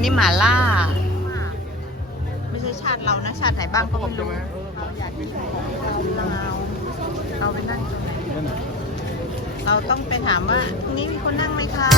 วันนี้หมาล่า ไม่ใช่ชาติเรานะ ชาติไหนบ้างก็ไม่รู้เราเราไปนั่ง เราต้องไปถามว่าพรุ่งนี้มีคนนั่งไหมคะ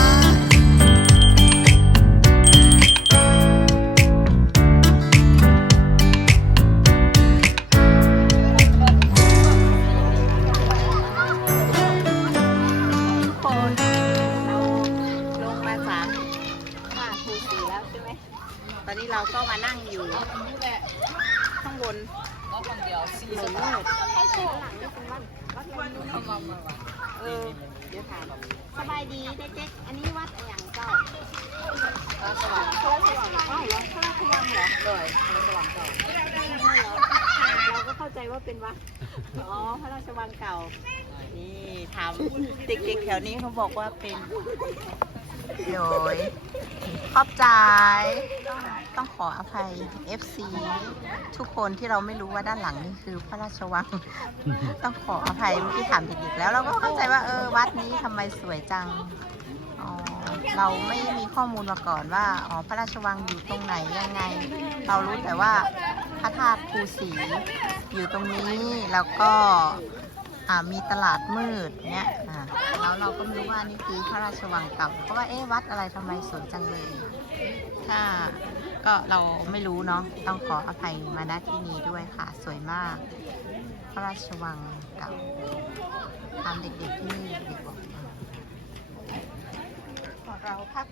งเหรอเลยสว่างเก่าเราก็เข้าใจว่าเป็นวัดอ๋อพระราชวังเก่า นี่ถามเด็กๆแถวนี้เขาบอกว่าเป็นโดยขอบใจต้องต้องขออภัย FC ทุกคนที่เราไม่รู้ว่าด้านหลังนี่คือพระราชวัง ต้องขออภัยเมื่อกี้ถามเด็กๆแล้วเราก็เข้าใจว่าเออวัดนี้ทำไมสวยจัง อ๋อ เราไม่มีข้อมูลมาก่อนว่าอ๋อพระราชวังอยู่ตรงไหนยังไง เรารู้แต่ว่าพระธาตุภูสีอยู่ตรงนี้แล้วก็มีตลาดมืดเนี้ยแล้วเราก็ไม่รู้ว่านี่คือพระราชวังเก่าเพราะว่าเอ๊ะวัดอะไรทำไมสวยจังเลยถ้าก็เราไม่รู้เนาะต้องขออภัยมาณที่นี้ด้วยค่ะ สวยมาก พระราชวังเก่าตามเด็กๆที่นี่เด็กบอกมา เราพัก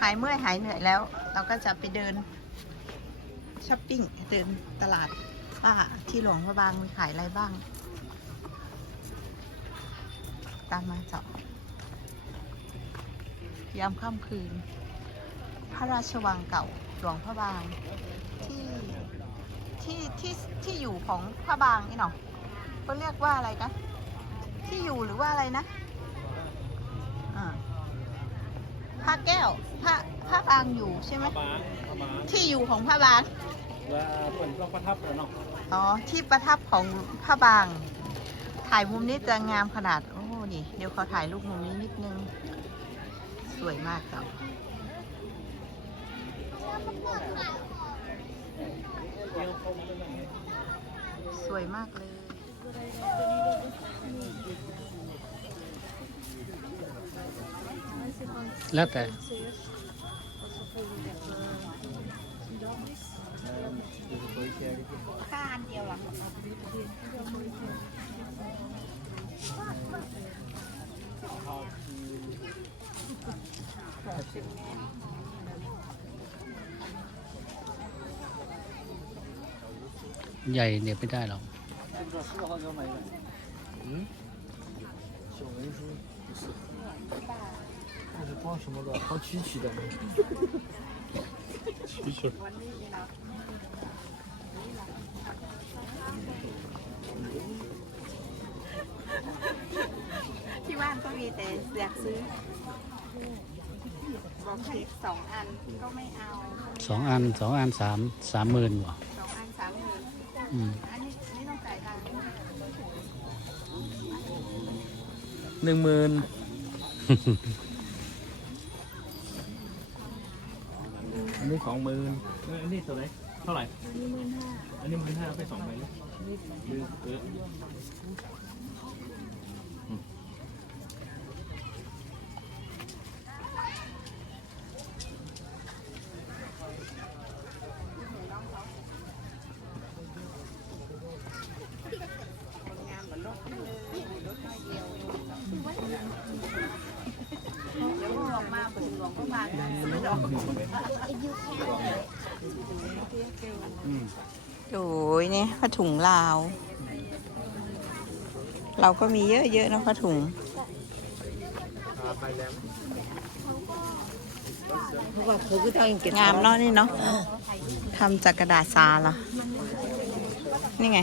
หายเมื่อยหายเหนื่อยแล้ว เราก็จะไปเดินช้อปปิ้งเดินตลาดว่าที่หลวงพระบางมีขายอะไรบ้าง ตามมาเจาะยามค่ำคืน พระราชวังเก่าหลวงพระบางที่ที่ที่ที่อยู่ของพระบางนี่เนาะเขาเรียกว่าอะไรกันที่อยู่หรือว่าอะไรนะอ่า พระแก้วพระพระบางอยู่ใช่ไหมบางประมาณที่อยู่ของพระบางว่าเปิดต้องประทับแล้วเนาะอ๋อที่ประทับของพระบาง ถ่ายมุมนี้จะงามขนาดโอ้นี่เดี๋ยวเขาถ่ายรูปมุมนี้นิดนึง สวยมากครับสวยมากเลย แล้วแต่ ค่าอันเดียวหรอ ใหญ่เนี่ยไม่ได้หรอก 小文书不是， 那是放什么的？放蛐蛐的吗？蛐蛐。 ที่บ้านก็มีแต่อยากซื้อ บอกให้สองอันก็ไม่เอา สองอันสองอันสามสามหมื่นว่ะ สองอันสามหมื่น อืม อันนี้อันนี้ต้องจ่ายตังค์ หนึ่งหมื่น อันนี้สองหมื่นอันนี้ตัวไหนเท่าไหร่ อันนี้หมื่นห้าอันนี้หมื่นห้าไปสองใบเลยลืมเออ โอ้ยเนี่ยผ้าถุงลาว เราก็มีเยอะๆนะผ้าถุงไปแล้วงามเนาะนี่เนาะทำจากกระดาษซาเหรอนี่ไง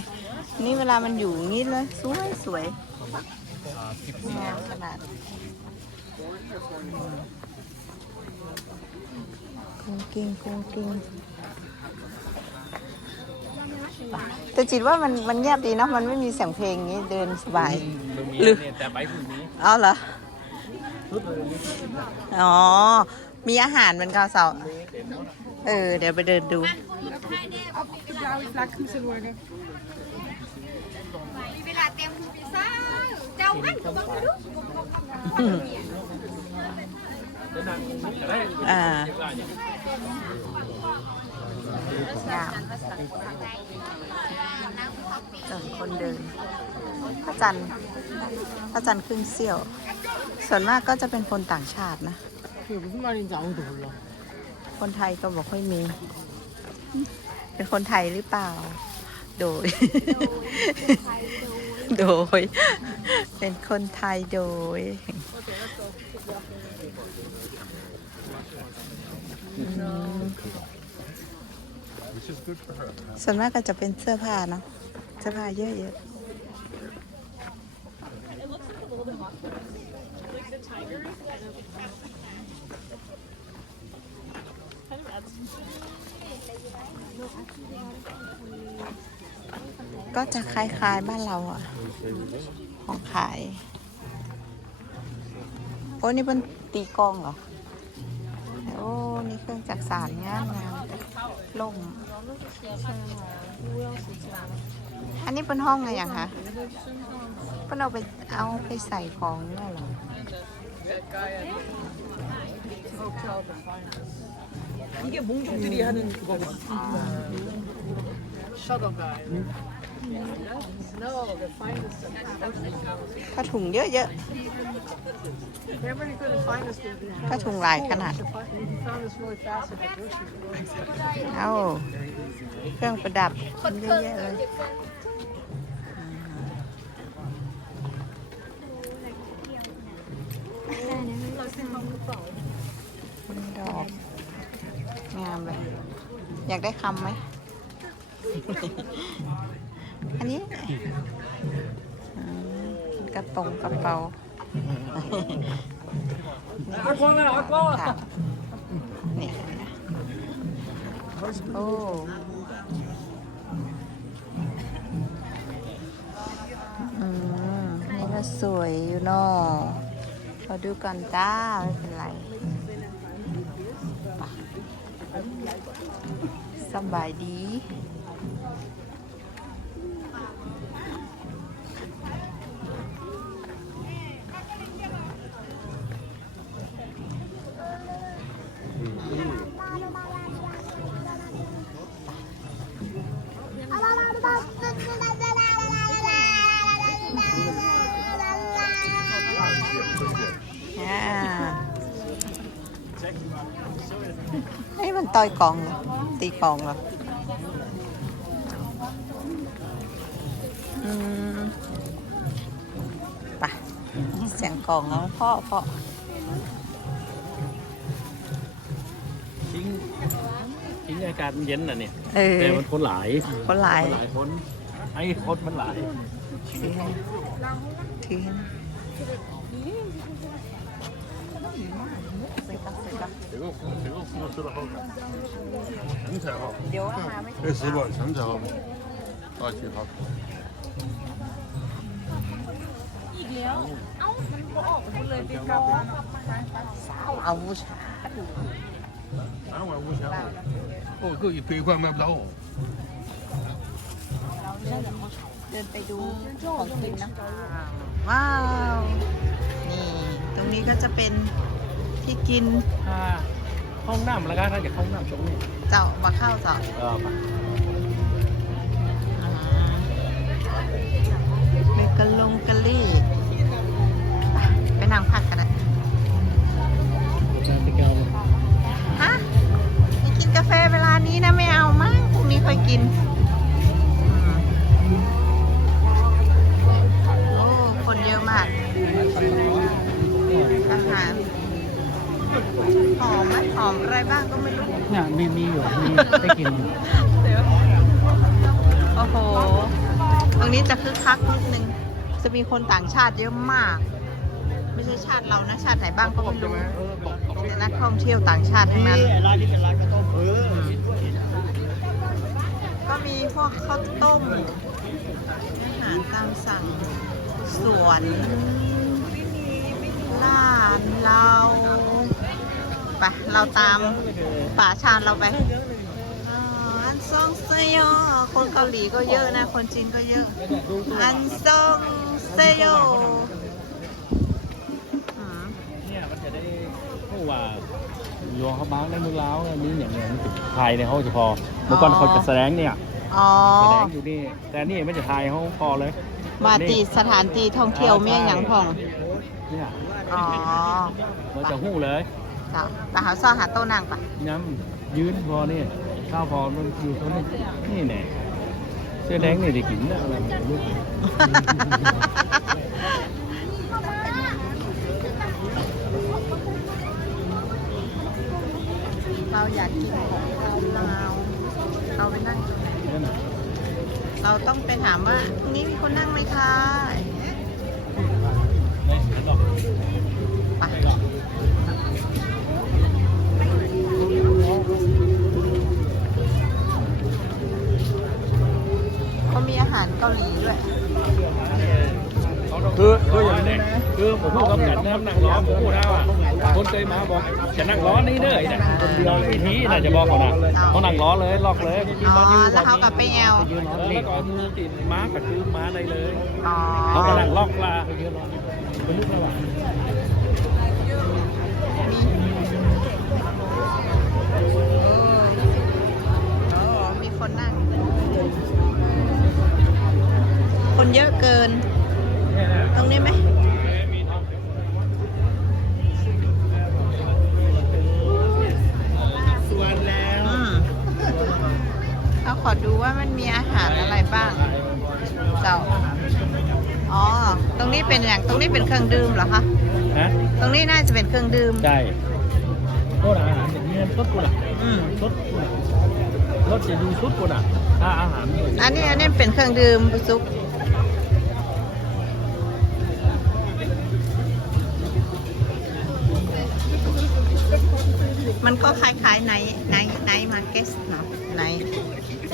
นี่เวลามันอยู่อย่างนี้เลย สวยสวยงามขนาด กุ้งกิ้งกุ้งกิ้งแต่จิตว่ามันมันเงียบดีเนาะมันไม่มีเสียงเพลงอย่างนี้เดินสบายมันมีหรือเนี่ยแต่ใบพวกนี้เอาเหรอชุดเลยอ๋อ มีอาหารเหมันก็เสาเออ เดี๋ยวไปเดินดูมีเวลาเต็มพิซซ่าเจ้ามันบังดูอ่า งามจนคนเดินพระจันทร์พระจันทร์ครึ่งเสี้ยว ส่วนมากก็จะเป็นคนต่างชาตินะคนไทยก็บอกค่อยมี เป็นคนไทยหรือเปล่า โดย โดย เป็นคนไทยโดย อืม ส่วนมากก็จะเป็นเสื้อผ้าเนาะเสื้อผ้าเยอะๆก็จะคล้ายๆบ้านเราอะของขาย โอ้นี่เป็นตีกลองเหรอ เครื่องจักสานงามงามล่ม อันนี้เป็นห้องไงอย่างคะเป็นเอาไปเอาไปใส่ของเนี่ยเหรอ 이게 몽족들이 하는 그거거든. No, the finest. ผ้าถุงเยอะเยอะผ้าถุงหลายขนาดเอาเครื่องประดับเยอะแยะเลยดอกงามเลย อยากได้คำไหม อันนี้อืมกระตรงกระเป๋าค่ะนี่เห็นไหมโอ้อืมนี่ก็สวยอยู่เนาะขอดูก่อนจ้า ไม่เป็นไรไปสบายดี ต่อยกองเหรอตีกองเหรออืมไปเสียงกองแล้วพ่อพ่อทิ้งทิ้งอากาศมันเย็นน่ะเนี่ยเออแต่มันคนหลายคนหลายคนหลายคนไอ้คนมันหลายถือให้ถือให้ใส่กับใส่กับ 这个红这个红吃的好看，香菜好， เดี๋ยวอาหารไม่ 这是吧？香菜好不？大鸡好看。 เอาผู้ชาย 三万五千五，哦，够一百块买不到哦。 เดินไปดูของกินนะ ว้าว นี่ ตรงนี้ก็จะเป็น ที่กินถ้าห้องน้ำแล้วกันถ้าอยากเข้าห้องน้ำชมนี่เจ้าบะข้าวเจ้าเออไปอ่าเมกะลงกะลี่ไปไปนั่งพักกันนะไปเกาฮะไม่กินกาแฟเวลานี้นะไม่เอามั้งพรุ่งนี้ค่อยกินอืมโอ้คนเยอะมาก อาหารห อมไหมหอมอะไรบ้างก็ไม่รู้เนี่ยมีมีอยู่มีได้กินอยู่โอ้โห ตรงนี้จะคึกคักนิดนึง จะมีคนต่างชาติเยอะมาก ไม่ใช่ชาติเรานะ ชาติไหนบ้างก็ไม่รู้แต่นักท่องเที่ยวต่างชาติทั้งนั้นร้านนี้เป็นร้านข้าวต้มเออก็มีพวกข้าวต้มอาหารตามสั่งสวนร้านเรา ไปเราตามป่าชาญเราไปอ๋ออันซองเซโยคนเกาหลีก็เยอะนะ คนจีนก็เยอะ อันซองเซโยอืมเนี่ยมันจะได้เพราะว่าโยงเขาบ้างได้มือล้าวอันนี้อย่างเงี้ยมันเป็นไทยในเขาเฉพาะเมื่อก่อนเขาจะแสดงเนี่ยอ๋อแสดงอยู่นี่แต่นี่ไม่จะไทยเขาพอเลย มาตีสถานที่ท่องเที่ยวเมียงหยังผ่องเนี่ยอ๋อมันจะหู้เลย เจ้าไปหาซ่อหาโต๊ะนั่งปะย้ำยืนพอนี่ข้าวพอมันอยู่ตรงนี้นี่แน่เสื้อแดงนี่ได้กินนะอะไรไม่รู้เราอยากกินของเราเราเราไปนั่งนั่นน่ะเราต้องไปถามว่าตรงนี้มีคนนั่งไหมคะ ไม่เห็นหรอก ไปเขามีอาหารเกาหลีด้วย คือคืออย่างนี้คือผมพูดกับกันนะครับนั่งร้อนผมพูดได้ว่าคนเคยมาบอกจะนั่งร้อนนี่เด้อไอ้น่ะวิธีน่าจะบอกก่อนนะต้องนั่งร้อนเลยล็อกเลยอ๋อแล้วเขากลับไปแอลเออแล้วก็เอามือติดม้ากับคือม้าได้เลยอ๋อเขากำลังล็อกลาเป็นลูกระหว่า คนเยอะเกิน ตรงนี้ไหมส่วนแล้วอืมเขาขอดูว่ามันมีอาหารอะไรบ้างเจ้าอ๋อ ตรงนี้เป็นอย่าง ตรงนี้เป็นเครื่องดื่มเหรอคะฮะตรงนี้น่าจะเป็นเครื่องดื่ม ใช่โทษอาหารอย่างนี้สดกูล่ะอืมสดกูล่ะรสจะดูสดกูล่ะถ้าอาหารเนี่ยอันนี้อันนี้เป็นเครื่องดื่มซุป มันก็คล้ายๆในในในมาร์เก็ตเนาะใน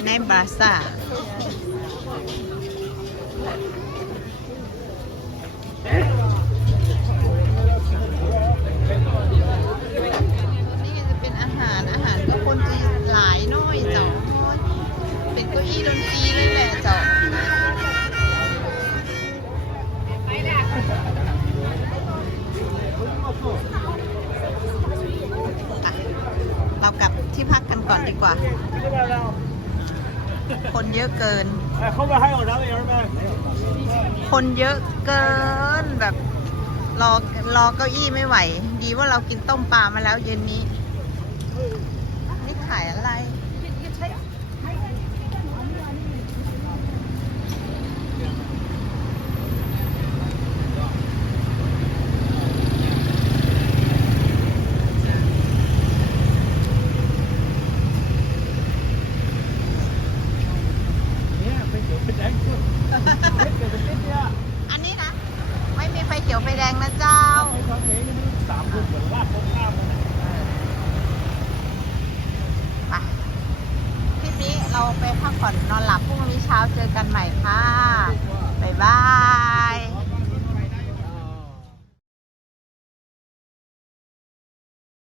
ในบาซ่า คนเยอะเกินแบบรอรอเก้าอี้ไม่ไหว ดีว่าเรากินต้มปลามาแล้วเย็นนี้ นี่ขายอะไร